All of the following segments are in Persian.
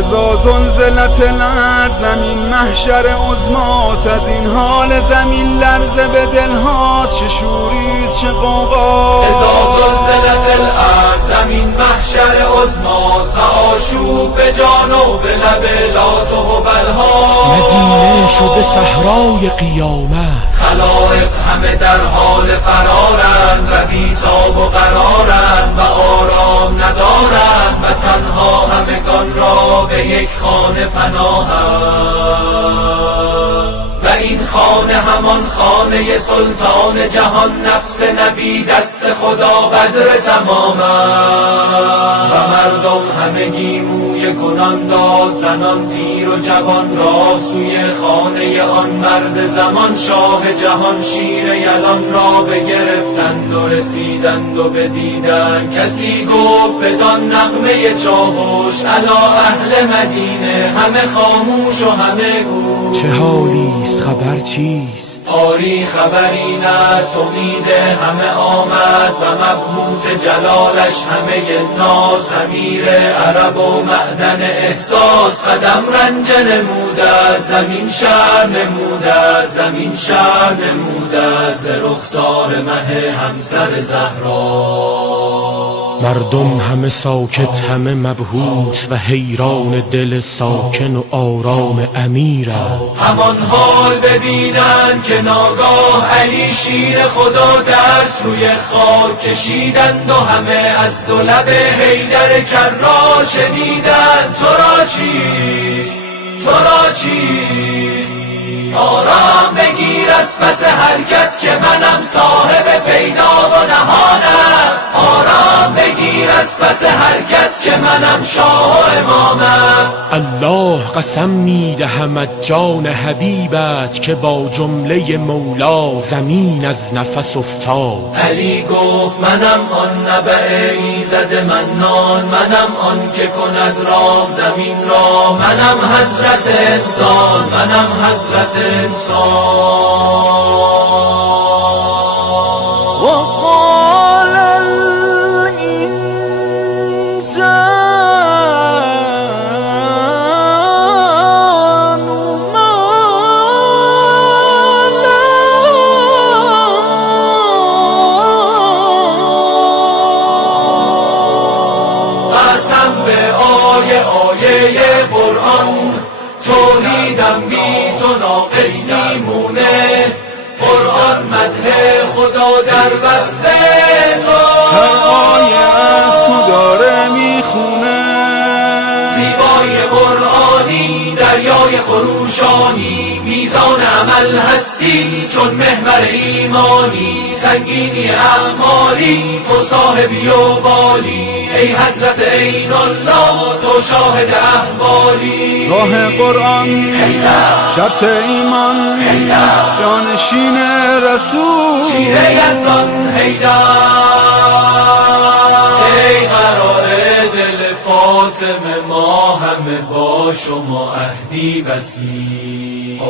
اذا زلزلت الارض زمین محشر عظماست، از این حال زمین لرزه به دلهاست، چه شوریست چه غوغاست. اذا زلزلت الارض زمین محشر عظماست و آشوب به جان و به لب لات و هبل‌ها. مدینه شده صحرای قیامت، خلائق همه در حال فرارند و بی‌تاب و قرارند و آرام ندارند و تنها همگان را به یک خانه پناهند و این خانه همان خانه سلطان جهان، نفس نبی دست خدا بدر تمامند و مردم همگی موی کنان داد زنان پیر و جوان را سوی خانه آن مرد زمان. شاه جهان شیر یلان را بگرفتند و رسیدند و بدیدند. کسی گفت بدان نغمه چاوش الا اهل مدینه، همه خاموش و همه گوش. چه حالیست خبر چیست؟ آری خبر این است امید همه آمد و مبهوت جلالش همه ناس. امیر عرب و معدن احساس قدم رنج نموده، زمین شهر نموده، زمین شهر نموده ز رخسار مه همسر زهرا. مردم همه ساکت همه مبهوت و حیران دل ساکن و آرام امیرند. همان حال ببینند که ناگاه علی شیر خدا دست روی خاک کشیدند و همه از دو لب حیدر کرار شنیدند. تو را چیست؟ تو را چیست؟ آرام بگیر از پس حرکت که منم صاحب پیدا و نهانم. آرام بگیر از پس حرکت که منم شاه و امامم. الله قسم میدهمت جان حبیبت که با جمله مولا زمین از نفس افتاد. علی گفت منم آن نبع ایزد منان، منم آن که کند رام زمین را، منم حضرت انسان، منم حضرت انسان. وقال الإنسان ما قسم به آیه قرآن، توحیدم بی تو ناقص میمونه. قرآن مدح خدا در وصف تو، هر آیه از تو داره میخونه. زیبای قرآنی دریای خروشانی، میزان عمل هستی چون محور ایمانی. سنگینی اعمالی تو صاحبی و بالی، ای حضرت عین الله تو شاهد احوالی. راه قرآن شرط ایمان، جانشین رسول شیر یزدان حیدر. ای قرار دل فاطمه ما همه با شما عهدی بستی.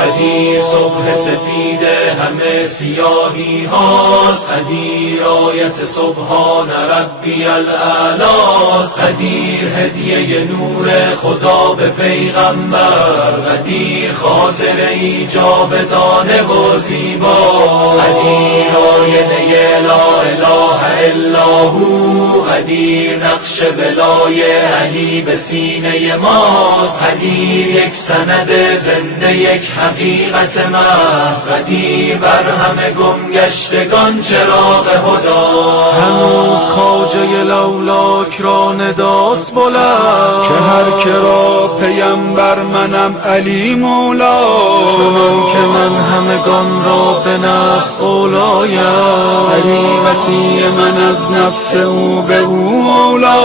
قدیر صبح سپیده همه سیاهی هاست، قدیر آیت سبحان ربی الاعلاست. قدیر هدیه نور خدا به پیغمبر، قدیر خاطره ای جاودانه و زیبا. قدیر آینه لا اله الا هو، قدیر نقش بلای علی به سینه ماست. قدیر یک سند زنده یک حقیقت محض، قدیر بر همه گمگشتگان چراغ هدا. هنوز خواجه لولاک را نداست بلند که هر کرا پیمبر منم علی مولا. چنان که من همگان را به نفس اولایم، علی وسیع من از نفس او به او مولا.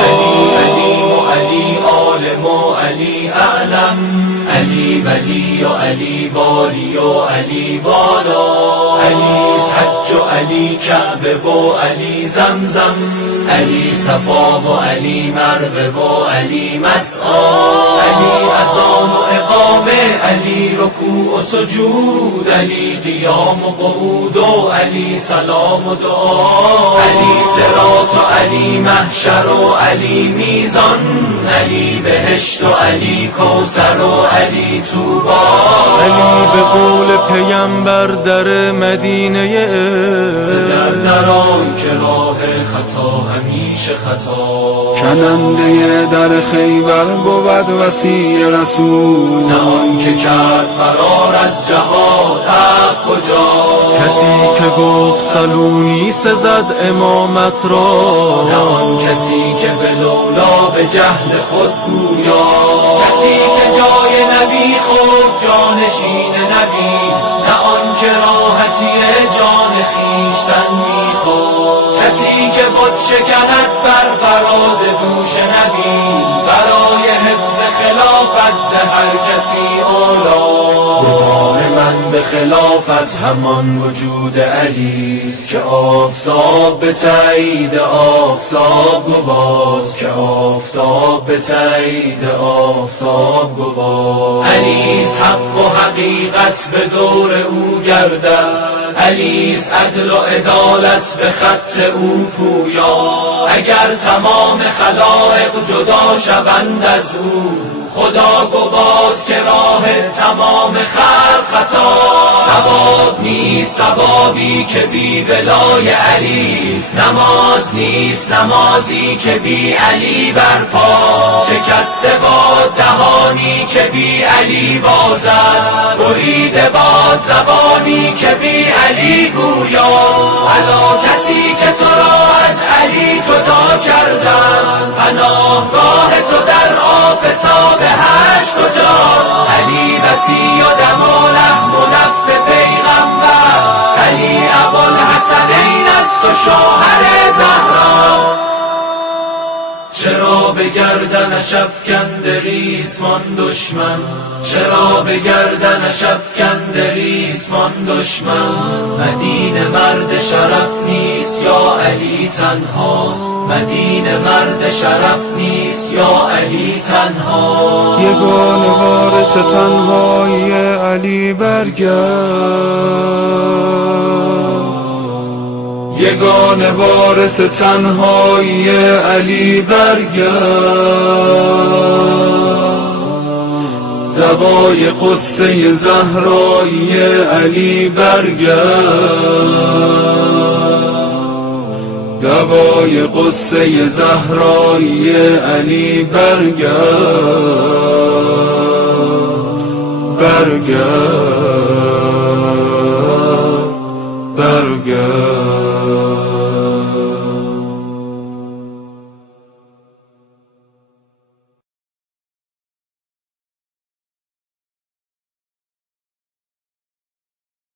علی علیم و علی عالم و علی اعلم، علی ولی و علی والی و علی والا. علی حج و علی کعبه و علی زمزم، علی صفا و علی مروه و علی مسعی. علی اذان و اقامه، علی رکوع و سجود، علی قیام و قعود و علی سلام و دعا، علی صراط و علی محشر و علی میزان، علی بهشت و علی کوثر و علی طوبی. علی به قول پیمبر در مدینه ز درآی که راه خطا همیشه خطا، کننده در خیبر بود وصی رسول، نه آن که کرد فرار از جهاد حق کجا، کسی که گفت سلونی سزد امامت را، نه آن کسی که به لولا به جهل خود گویا، کسی که جای نبی خفت جانشین نبیست، نه آن که راحتی جان خویشتن میخواد، کسی که بت شکند بر فراز دوش نبی، برای حفظ خلافت ز هر کسی اولا. گواه من به خلافت همان وجود علیست، که آفتاب به تایید آفتاب گواست، که آفتاب به تایید آفتاب گواست. علیست حق و حقیقت به دور او گردد، علیست عدل و عدالت به خط او پویاست. اگر تمام خلائق جدا شوند از او، خدا گواست که راه تمام خلق خطا. ثواب نیست ثوابی که بی ولای علیست، نماز نیست نمازی که بی علی برپاست. شکسته باد دهانی که بی علی باز است، بریده باد زبانی که بی علی گویاست. الا کسی که تو را از علی جدا کردم، پناهگاه تو در آفتاب هشت کجاست. علی بسی و دم و لحم و نفس پیغمبر، علی ابوالحسنین است و شوهر زهرا. چرا به گردنش افکنده ریسمان دشمن، چرا به گردنش افکنده ریسمان دشمن. مدینه مرد شرف نیست یا علی تنهاست، مدینه مرد شرف نیست یا علی تنها. یگانه وارث تنهایی علی برگرد، یگانه وارث تنهایی علی برگرد. دوای قصه زهرایی علی برگرد، دوای قصه زهرایی علی برگرد، برگرد، برگرد.